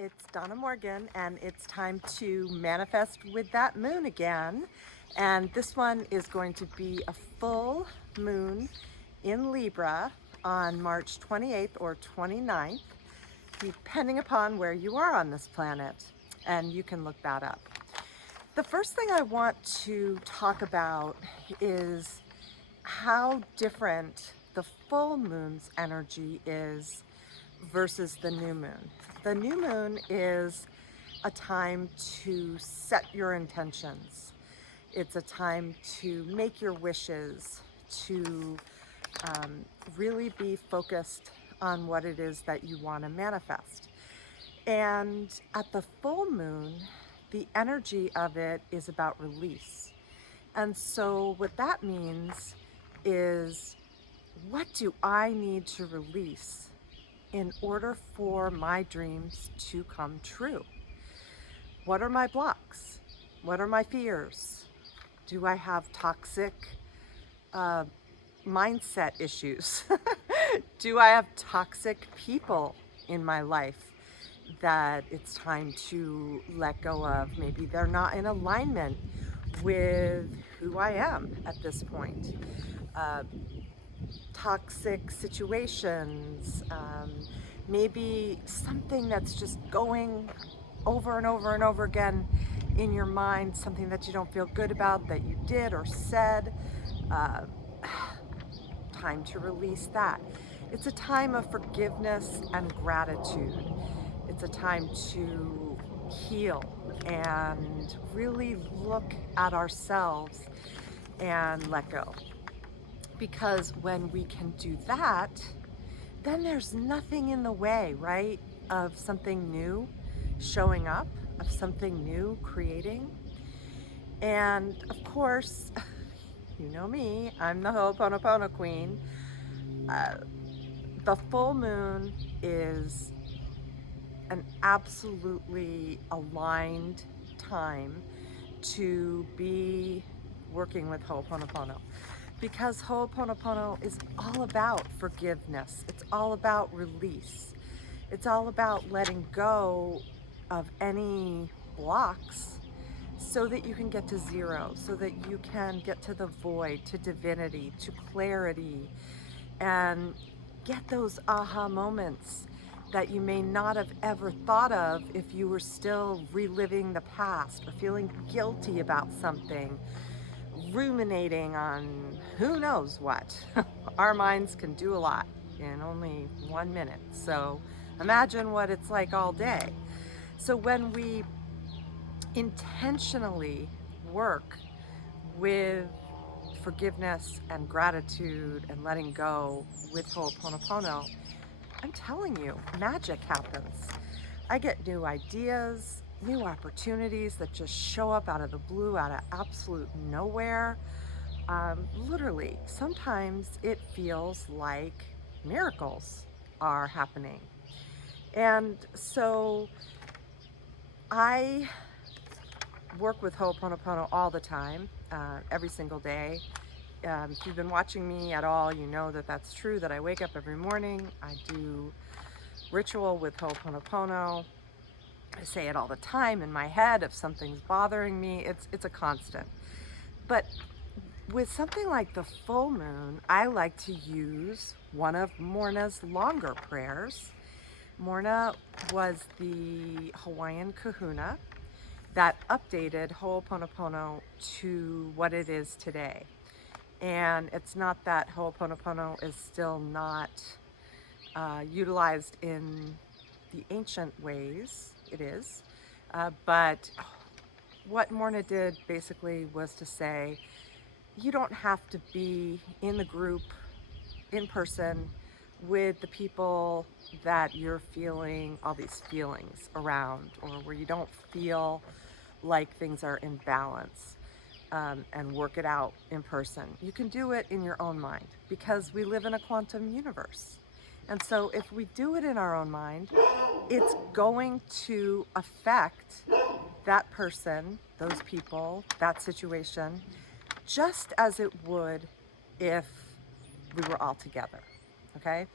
it's Donna Morgan, and it's time to manifest with that moon again. And this one is going to be a full moon in Libra on March 28th or 29th, depending upon where you are on this planet. And you can look that up. The first thing I want to talk about is how different the full moon's energy is versus the new moon. The new moon is a time to set your intentions. It's a time to make your wishes, to really be focused on what it is that you want to manifest. And at the full moon, the energy of it is about release. And so what that means is, what do I need to release in order for my dreams to come true? What are my blocks? What are my fears? Do I have toxic mindset issues? Do I have toxic people in my life that it's time to let go of? Maybe they're not in alignment with who I am at this point. Toxic situations, maybe something that's just going over and over and over again in your mind, something that you don't feel good about that you did or said. Time to release that. It's a time of forgiveness and gratitude. It's a time to heal and really look at ourselves and let go. Because when we can do that, then there's nothing in the way, right, of something new showing up, of something new creating. And of course, you know me, I'm the Ho'oponopono queen. The full moon is an absolutely aligned time to be working with Ho'oponopono. Because Ho'oponopono is all about forgiveness. It's all about release. It's all about letting go of any blocks so that you can get to zero, so that you can get to the void, to divinity, to clarity, and get those aha moments that you may not have ever thought of if you were still reliving the past or feeling guilty about something, ruminating on who knows what. Our minds can do a lot in only 1 minute. So imagine what it's like all day. So when we intentionally work with forgiveness and gratitude and letting go with Ho'oponopono, I'm telling you, magic happens. I get new ideas, new opportunities that just show up out of the blue, out of absolute nowhere. Literally, sometimes it feels like miracles are happening. And so I work with Ho'oponopono all the time, every single day. If you've been watching me at all, you know that that's true, that I wake up every morning, I do ritual with Ho'oponopono. I say it all the time in my head. If something's bothering me, it's a constant. But with something like the full moon, I like to use one of Morrnah's longer prayers. Morrnah was the Hawaiian kahuna that updated Ho'oponopono to what it is today. And it's not that Ho'oponopono is still not utilized in the ancient ways. It is. But what Morrnah did basically was to say, you don't have to be in the group, in person, with the people that you're feeling all these feelings around, or where you don't feel like things are in balance, and work it out in person. You can do it in your own mind, because we live in a quantum universe. And so if we do it in our own mind, it's going to affect that person, those people, that situation, just as it would if we were all together, okay?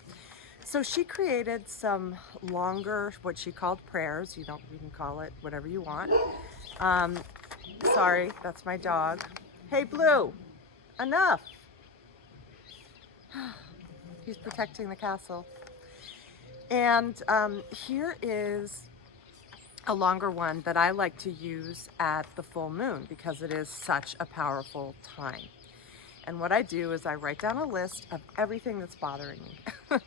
So she created some longer, what she called prayers. You can call it whatever you want. Um, sorry, that's my dog. Hey, Blue, enough. He's protecting the castle. And here is a longer one that I like to use at the full moon because it is such a powerful time. And what I do is I write down a list of everything that's bothering me.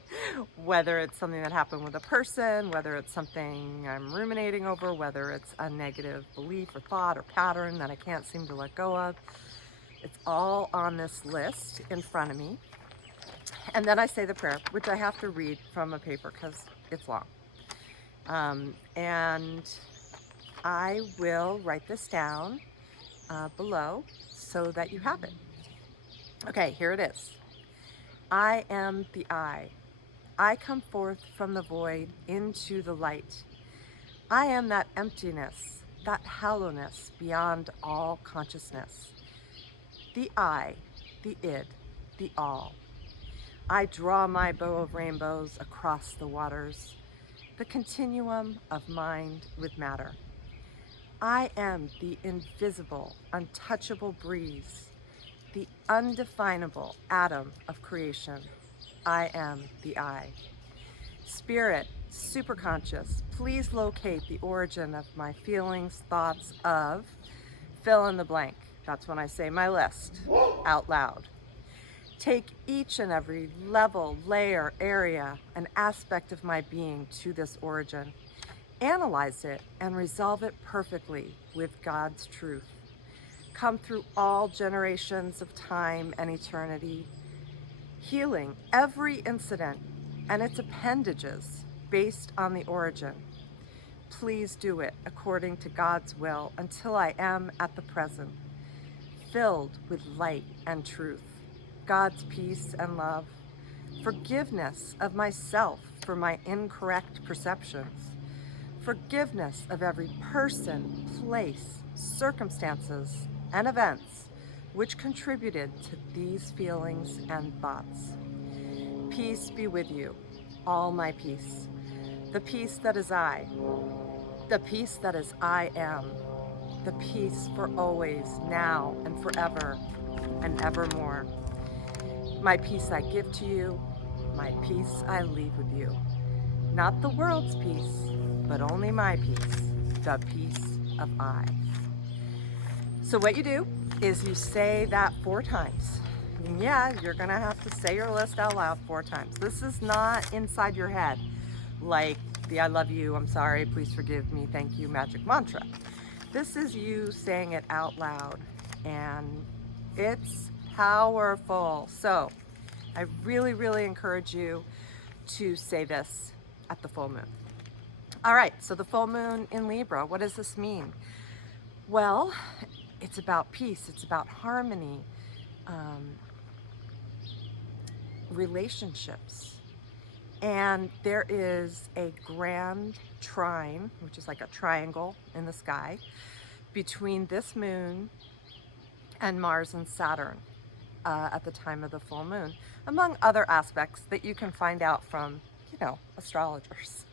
Whether it's something that happened with a person, whether it's something I'm ruminating over, whether it's a negative belief or thought or pattern that I can't seem to let go of. It's all on this list in front of me. And then I say the prayer, which I have to read from a paper because it's long. And I will write this down below so that you have it. Okay, here it is. I am the I. I come forth from the void into the light. I am that emptiness, that hallowness beyond all consciousness. The I, the id, the all. I draw my bow of rainbows across the waters, the continuum of mind with matter. I am the invisible, untouchable breeze, the undefinable atom of creation. I am the I. Spirit, superconscious, please locate the origin of my feelings, thoughts of, fill in the blank. That's when I say my list out loud. Take each and every level, layer, area, and aspect of my being to this origin. Analyze it and resolve it perfectly with God's truth. Come through all generations of time and eternity, healing every incident and its appendages based on the origin. Please do it according to God's will until I am at the present, filled with light and truth, God's peace and love, forgiveness of myself for my incorrect perceptions, forgiveness of every person, place, circumstances, and events which contributed to these feelings and thoughts. Peace be with you, all my peace, the peace that is I, the peace that is I am, the peace for always, now, and forever, and evermore. My peace I give to you, my peace I leave with you. Not the world's peace, but only my peace, the peace of I. So what you do is you say that 4 times. And yeah, you're gonna have to say your list out loud 4 times. This is not inside your head, like the I love you, I'm sorry, please forgive me, thank you magic mantra. This is you saying it out loud, and it's powerful. So I really, really encourage you to say this at the full moon. All right, so the full moon in Libra, what does this mean? Well, it's about peace, it's about harmony, relationships. And there is a Grand Trine, which is like a triangle in the sky, between this moon and Mars and Saturn at the time of the full moon, among other aspects that you can find out from, astrologers.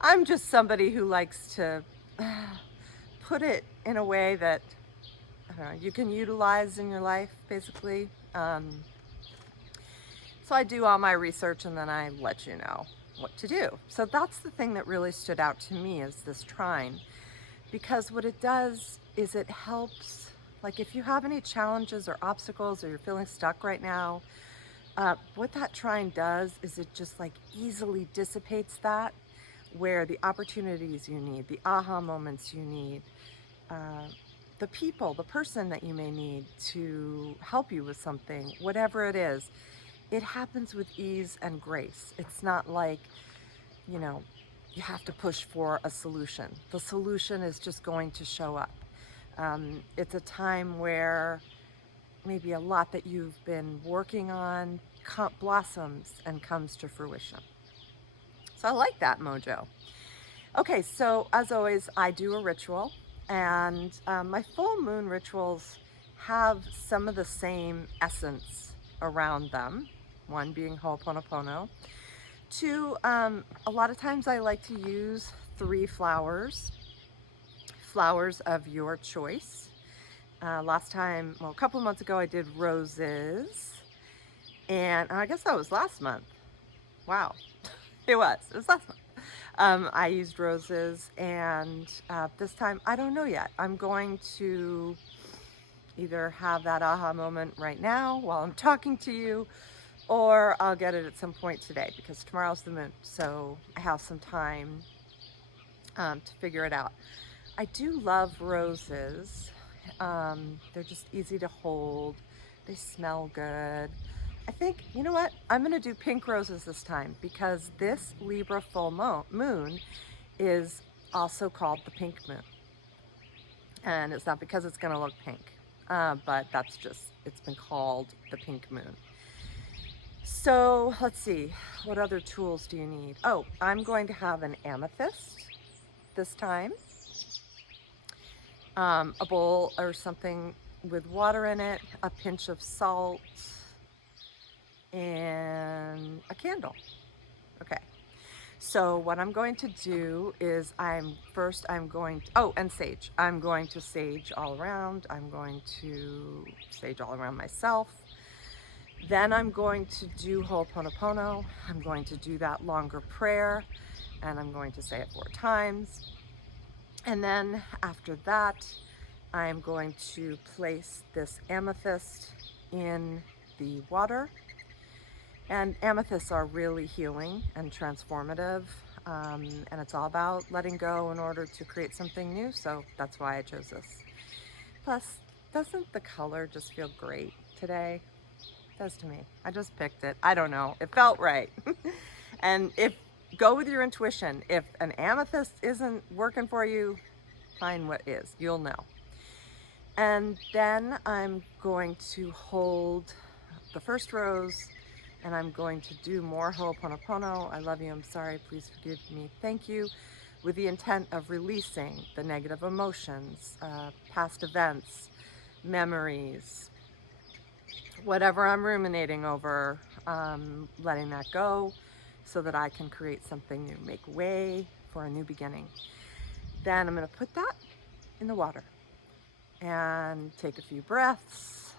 I'm just somebody who likes to put it in a way that you can utilize in your life, basically. So I do all my research and then I let you know what to do. So that's the thing that really stood out to me, is this trine, because what it does is it helps, like if you have any challenges or obstacles or you're feeling stuck right now, what that trine does is it just like easily dissipates that, where the opportunities you need, the aha moments you need, the people, the person that you may need to help you with something, whatever it is, it happens with ease and grace. It's not like, you have to push for a solution. The solution is just going to show up. It's a time where maybe a lot that you've been working on blossoms and comes to fruition. So I like that, Mojo. Okay, so as always, I do a ritual, and my full moon rituals have some of the same essence around them. One being Ho'oponopono, A lot of times I like to use 3 flowers of your choice. Last time, well, a couple months ago, I did roses, and I guess that was last month. Wow, it was last month. I used roses, and this time, I don't know yet. I'm going to either have that aha moment right now while I'm talking to you, or I'll get it at some point today, because tomorrow's the moon, so I have some time to figure it out. I do love roses. They're just easy to hold. They smell good. I think, you know what? I'm going to do pink roses this time, because this Libra full moon is also called the pink moon. And it's not because it's going to look pink, but that's just, it's been called the pink moon. So let's see, what other tools do you need? Oh, I'm going to have an amethyst this time. A bowl or something with water in it, a pinch of salt, and a candle. Okay, so what I'm going to do is and sage. I'm going to sage all around. I'm going to sage all around myself. Then I'm going to do Ho'oponopono. I'm going to do that longer prayer, and I'm going to say it 4 times. And then after that, I'm going to place this amethyst in the water. And amethysts are really healing and transformative, and it's all about letting go in order to create something new, so that's why I chose this. Plus, doesn't the color just feel great today? It does to me. I just picked it. I don't know. It felt right. And go with your intuition. If an amethyst isn't working for you, find what is. You'll know. And then I'm going to hold the first rose, and I'm going to do more Ho'oponopono. I love you, I'm sorry, please forgive me, thank you, with the intent of releasing the negative emotions, past events, memories, whatever I'm ruminating over, letting that go so that I can create something new, make way for a new beginning. Then I'm going to put that in the water and take a few breaths,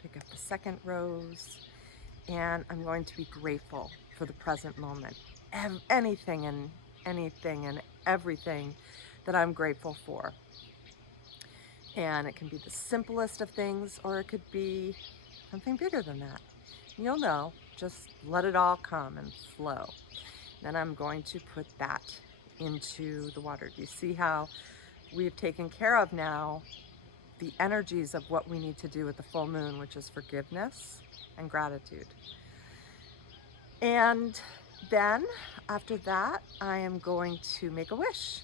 pick up the second rose, and I'm going to be grateful for the present moment. Anything and everything that I'm grateful for. And it can be the simplest of things, or it could be something bigger than that. You'll know, just let it all come and flow. Then I'm going to put that into the water. Do you see how we've taken care of now the energies of what we need to do with the full moon, which is forgiveness and gratitude. And then after that, I am going to make a wish,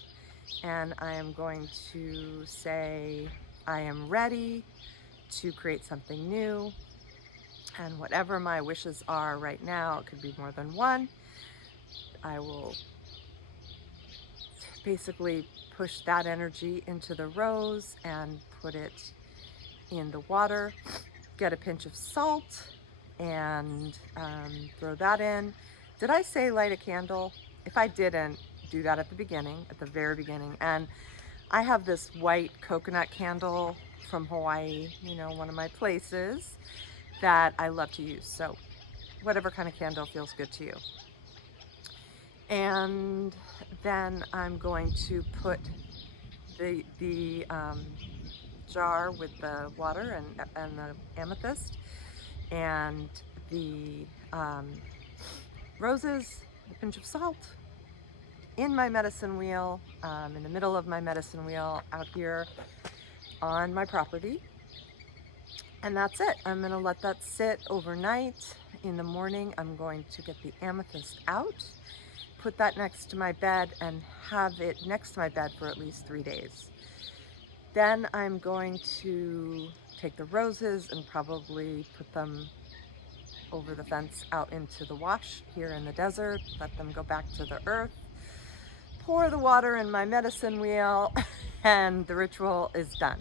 and I am going to say, I am ready to create something new, and whatever my wishes are right now, it could be more than one, I will basically push that energy into the rose and put it in the water, get a pinch of salt, and throw that in. Did I say light a candle? If I didn't, do that at the beginning, at the very beginning. And I have this white coconut candle from Hawaii, you know, one of my places that I love to use. So whatever kind of candle feels good to you. And then I'm going to put the jar with the water and the amethyst and the roses, a pinch of salt, in my medicine wheel, in the middle of my medicine wheel out here on my property. And that's it. I'm going to let that sit overnight. In the morning, I'm going to get the amethyst out, put that next to my bed, and have it next to my bed for at least 3 days. Then I'm going to take the roses and probably put them over the fence out into the wash here in the desert, let them go back to the earth, pour the water in my medicine wheel, and the ritual is done.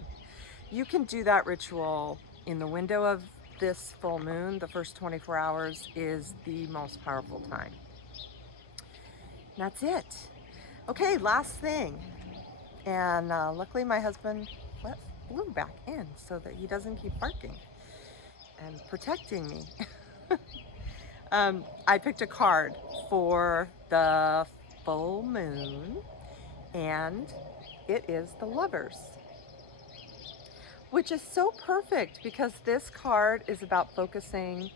You can do that ritual in the window of this full moon, the first 24 hours, is the most powerful time. That's it. Okay, last thing. And luckily my husband let Blue back in so that he doesn't keep barking and protecting me. I picked a card for the full moon, and it is the Lovers, which is so perfect because this card is about focusing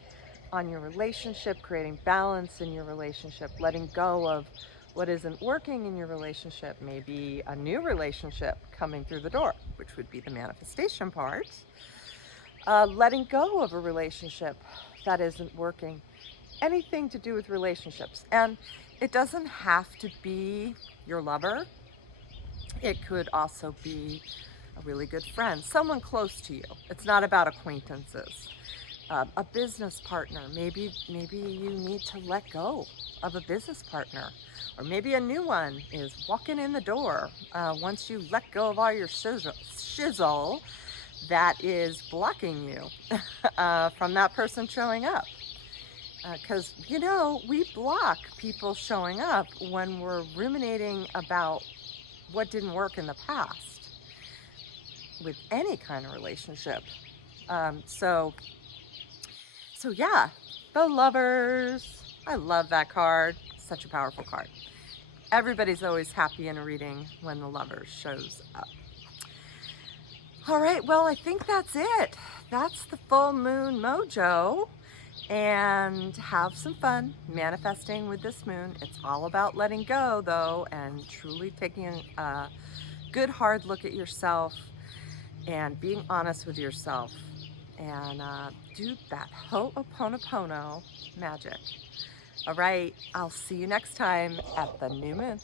on your relationship, creating balance in your relationship, letting go of what isn't working in your relationship, maybe a new relationship coming through the door, which would be the manifestation part, letting go of a relationship that isn't working, anything to do with relationships. And it doesn't have to be your lover. It could also be a really good friend, someone close to you. It's not about acquaintances. A business partner. Maybe you need to let go of a business partner, or maybe a new one is walking in the door. Once you let go of all your shizzle that is blocking you from that person showing up. Because, you know, we block people showing up when we're ruminating about what didn't work in the past with any kind of relationship. So yeah, the Lovers. I love that card. Such a powerful card. Everybody's always happy in a reading when the Lovers shows up. All right, well, I think that's it. That's the full moon mojo. And have some fun manifesting with this moon. It's all about letting go, though, and truly taking a good hard look at yourself and being honest with yourself, and do that Ho'oponopono magic. All right, I'll see you next time at the new moon.